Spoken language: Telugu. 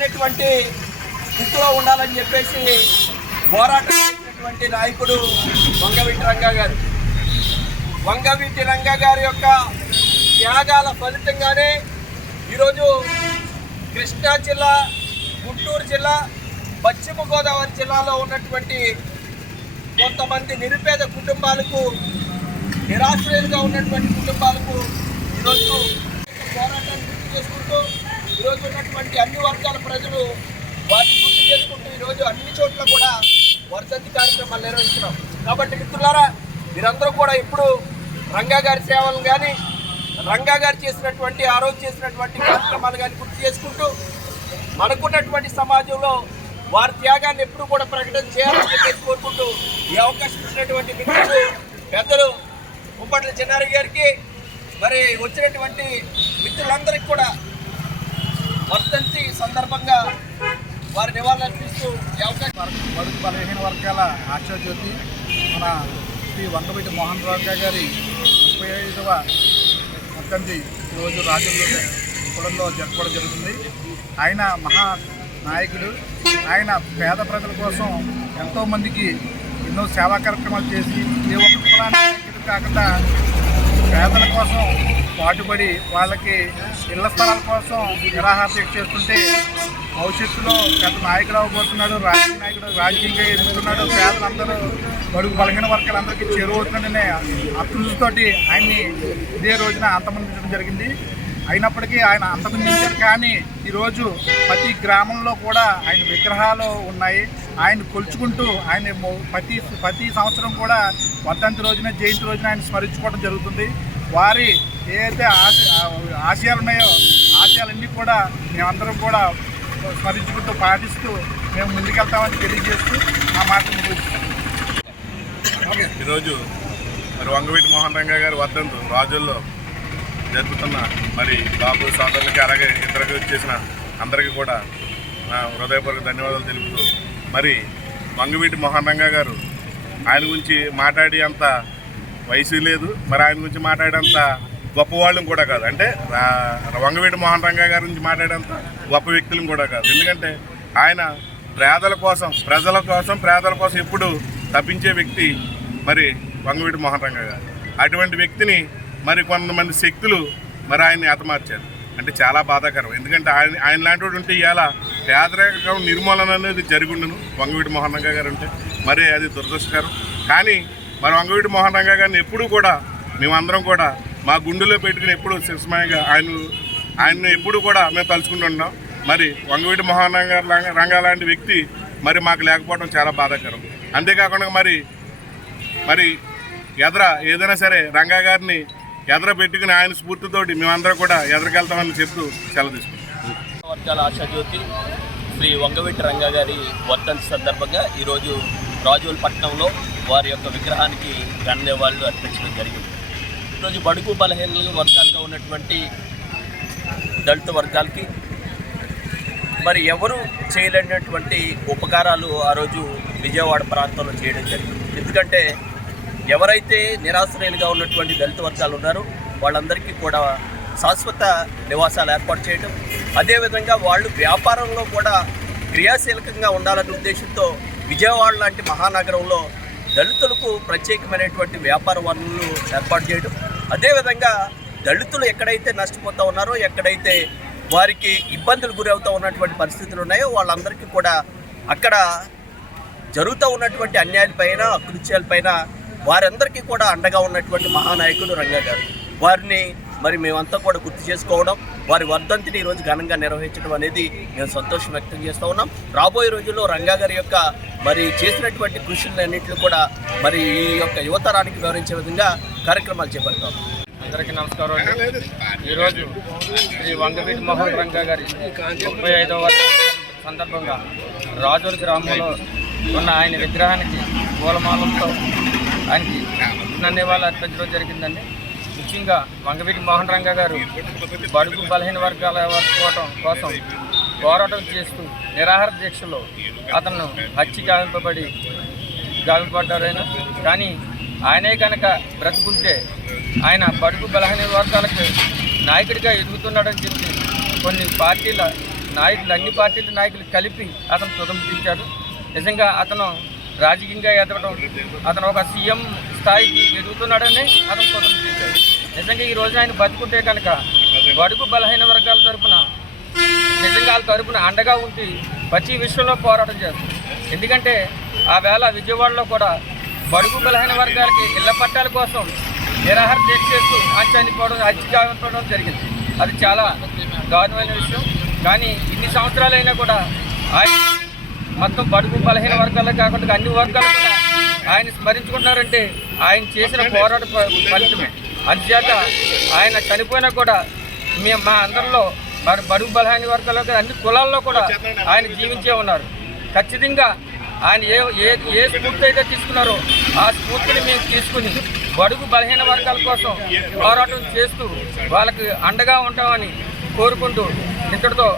ఉన్నతమైనటువంటి స్థితిలో ఉండాలని చెప్పేసి పోరాటం చేసినటువంటి నాయకుడు వంగవీటి రంగా గారు. వంగవీటి రంగా గారి యొక్క త్యాగాల ఫలితంగానే ఈరోజు కృష్ణా జిల్లా, గుంటూరు జిల్లా, పశ్చిమ గోదావరి జిల్లాలో ఉన్నటువంటి కొంతమంది నిరుపేద కుటుంబాలకు, నిరాశ్రయులుగా ఉన్నటువంటి కుటుంబాలకు ఈరోజు పోరాటాన్ని గుర్తు చేసుకుంటూ ఈరోజు ఉన్నటువంటి అన్ని వర్గాల ప్రజలు వాటిని గుర్తు చేసుకుంటూ ఈరోజు అన్ని చోట్ల కూడా వర్ధంతి కార్యక్రమాలు నిర్వహిస్తున్నాం. కాబట్టి మిత్రులారా, మీరందరూ కూడా ఇప్పుడు రంగా గారి సేవలు కానీ, రంగా గారు చేసినటువంటి ఆ రోజు చేసినటువంటి కార్యక్రమాలు కానీ గుర్తు చేసుకుంటూ మనకున్నటువంటి సమాజంలో వారి త్యాగాన్ని ఎప్పుడు కూడా ప్రకటన చేయాలని చెప్పేసి కోరుకుంటూ ఈ అవకాశం ఇచ్చినటువంటి మిత్రులు పెద్దలు కుంపట్ల చిన్నారి గారికి, మరి వచ్చినటువంటి మిత్రులందరికీ కూడా వర్ధంతి సందర్భంగా వారి నివాళులర్పిస్తూ ఈ అవకాశం. బడుగు బలహీన వర్గాల ఆశాజ్యోతి మన శ్రీ వంగవీటి మోహన్ రంగా గారి 35వ వర్ధంతి ఈరోజు రాజుల్లో జరుపుకోవడం జరుగుతుంది. ఆయన మహా నాయకుడు. ఆయన పేద ప్రజల కోసం ఎంతోమందికి ఎన్నో సేవా కార్యక్రమాలు చేసి ఏ ఒక్క కులానికి కాకుండా పేదల కోసం పాటుపడి వాళ్ళకి ఇళ్ల స్థలాల కోసం నిరాహార దీక్ష చేస్తుంటే భవిష్యత్తులో పెద్ద నాయకుడు అవ్వబోతున్నాడు, రాజకీయ నాయకుడు, రాజకీయంగా ఎదుగుతున్నాడు, పేదలందరూ బడుగు బలహీన వర్గాలందరికీ చేరువవుతుందనే అభివృద్ధితోటి ఆయన్ని ఇదే రోజున అంతమొందించడం జరిగింది. అయినప్పటికీ ఆయన అంతమొందించారు, కానీ ఈరోజు ప్రతి గ్రామంలో కూడా ఆయన విగ్రహాలు ఉన్నాయి. ఆయన కొలుచుకుంటూ ఆయన ప్రతి సంవత్సరం కూడా వర్ధంతి రోజున, జయంతి రోజున ఆయన స్మరించుకోవడం జరుగుతుంది. వారి ఏదైతే ఆశయాలు ఉన్నాయో ఆశయాలన్నీ కూడా మేమందరం కూడా స్మరించుకుంటూ పాటిస్తూ మేము ముందుకెళ్తామని తెలియజేస్తూ మా మాట ముగిస్తాం. ఈరోజు మరి వంగవీటి మోహన్ రంగా గారి వర్ధంతి రాజుల్లో జరుపుతున్న మరి బాబు సోదరులకి, అలాగే ఇతరులకు చేసిన అందరికీ కూడా నా హృదయపూర్వక ధన్యవాదాలు తెలుపుతూ, మరి వంగవీటి మోహన్ రంగా గారు ఆయన గురించి మాట్లాడి అంత వయసు లేదు, మరి ఆయన గురించి మాట్లాడేంత గొప్పవాళ్ళం కూడా కాదు. అంటే వంగవీటి మోహన్ రంగా గారి గురించి మాట్లాడేంత గొప్ప వ్యక్తులం కూడా కాదు. ఎందుకంటే ఆయన పేదల కోసం, పేదల కోసం ఎప్పుడు తప్పించే వ్యక్తి మరి వంగవీటి మోహన్ రంగా గారు. అటువంటి వ్యక్తిని మరి కొంతమంది శక్తులు మరి ఆయన్ని హతమార్చారు. అంటే చాలా బాధాకరం. ఎందుకంటే ఆయన లాంటి వాడు ఉంటే ఇవాళ పేదరికం నిర్మూలన అనేది జరుగుండును వంగవీటి మోహన్ రంగా గారు ఉంటే. మరి అది దురదృష్టకరం. కానీ మరి వంగవీటి మోహన్ రంగా గారిని ఎప్పుడూ కూడా మేమందరం కూడా మా గుండెలో పెట్టుకుని ఎప్పుడు శిశుమయంగా ఆయన్ని ఎప్పుడు కూడా మేము తలుచుకుంటున్నాం. మరి వంగవీటి మోహన్ రంగా లాంటి వ్యక్తి మరి మాకు లేకపోవడం చాలా బాధాకరం. అంతేకాకుండా మరి ఏదైనా సరే రంగా గారిని ఎదర పెట్టుకుని ఆయన స్ఫూర్తితోటి మేమందరం కూడా ఎదరికెళ్తామని చెప్తూ సెలవు తీసుకుంటాం. వర్గాల ఆశాజ్యోతి శ్రీ వంగవీటి రంగా గారి వర్ధంతి సందర్భంగా ఈరోజు రాజులపట్నంలో వారి యొక్క విగ్రహానికి ఘననివాళులు అర్పించడం జరిగింది. ఈరోజు బడుగు బలహీన వర్గాలుగా ఉన్నటువంటి దళిత వర్గాలకి మరి ఎవరు చేయలేనటువంటి ఉపకారాలు ఆ రోజు విజయవాడ ప్రాంతంలో చేయడం జరిగింది. ఎందుకంటే ఎవరైతే నిరాశ్రయులుగా ఉన్నటువంటి దళిత వర్గాలు ఉన్నారో వాళ్ళందరికీ కూడా శాశ్వత నివాసాలు ఏర్పాటు చేయడం, అదేవిధంగా వాళ్ళు వ్యాపారంలో కూడా క్రియాశీలకంగా ఉండాలనే ఉద్దేశంతో విజయవాడ లాంటి మహానగరంలో దళితులకు ప్రత్యేకమైనటువంటి వ్యాపార వనరులు ఏర్పాటు చేయడం, అదేవిధంగా దళితులు ఎక్కడైతే నష్టపోతూ ఉన్నారో, ఎక్కడైతే వారికి ఇబ్బందులు గురవుతూ ఉన్నటువంటి పరిస్థితులు ఉన్నాయో వాళ్ళందరికీ కూడా అక్కడ జరుగుతూ ఉన్నటువంటి అన్యాయాలపైన, అకృత్యాలపైన వారందరికీ కూడా అండగా ఉన్నటువంటి మహానాయకులు రంగా గారు. వారిని మరి మేమంతా కూడా గుర్తు చేసుకోవడం, వారి వర్ధంతిని ఈరోజు ఘనంగా నిర్వహించడం అనేది మేము సంతోషం వ్యక్తం చేస్తూ ఉన్నాం. రాబోయే రోజుల్లో రంగా గారి యొక్క మరి చేసినటువంటి కృషులన్నింటినీ కూడా మరి ఈ యొక్క యువతరానికి వివరించే విధంగా కార్యక్రమాలు చేపడతాం. అందరికీ నమస్కారం. ఈరోజు శ్రీ వంగవీటి మోహన్ రంగా గారి 35వ సందర్భంగా రాజోలు గ్రామంలో ఉన్న ఆయన విగ్రహానికి పూలమాలతో ఆయనకి ధన్యవాదాలు అర్పించడం జరిగిందండి. ముఖ్యంగా వంగవీటి మోహన్ రంగా గారు బడుగు బలహీన వర్గాల కోసం పోరాటం చేస్తూ నిరాహార దీక్షలో అతను హత్య గావింపబడ్డారైనా కానీ ఆయనే కనుక బ్రతుకుంటే ఆయన బడుగు బలహీన వర్గాలకు నాయకుడిగా ఎదుగుతున్నాడని చెప్పి కొన్ని పార్టీల నాయకులు అన్ని పార్టీల నాయకులు కలిపి అతను తుదంపించారు. నిజంగా అతను రాజకీయంగా ఎదగడం, అతను ఒక సీఎం స్థాయికి ఎదుగుతున్నాడని అతను తుదంపించాడు. నిజంగా ఈ రోజు ఆయన బతుకుంటే కనుక బడుగు బలహీన వర్గాల తరపున నిజంగా వాళ్ళ తరపున అండగా ఉండి ప్రతి విషయంలో పోరాటం చేస్తారు. ఎందుకంటే ఆ వేళ విజయవాడలో కూడా బడుగు బలహీన వర్గాలకి ఇళ్ల పట్టాల కోసం నిరాహార దీక్ష చేస్తూ చనిపోవడం, హత్య జరిగింది. అది చాలా దారుణమైన విషయం. కానీ ఇన్ని సంవత్సరాలైనా కూడా ఆయన మొత్తం బడుగు బలహీన వర్గాలే కాకుండా అన్ని వర్గాలు కూడా ఆయన స్మరించుకుంటున్నారంటే ఆయన చేసిన పోరాట ఫలితమే. అందుచేత ఆయన చనిపోయినా కూడా మేము మా అందరిలో మరి బడుగు బలహీన వర్గాల్లో అన్ని కులాల్లో కూడా ఆయన జీవించే ఉన్నారు. ఖచ్చితంగా ఆయన ఏ స్ఫూర్తి అయితే తీసుకున్నారో ఆ స్ఫూర్తిని మేము తీసుకుని బడుగు బలహీన వర్గాల కోసం పోరాటం చేస్తూ వాళ్ళకి అండగా ఉంటామని కోరుకుంటూ ఇంతటితో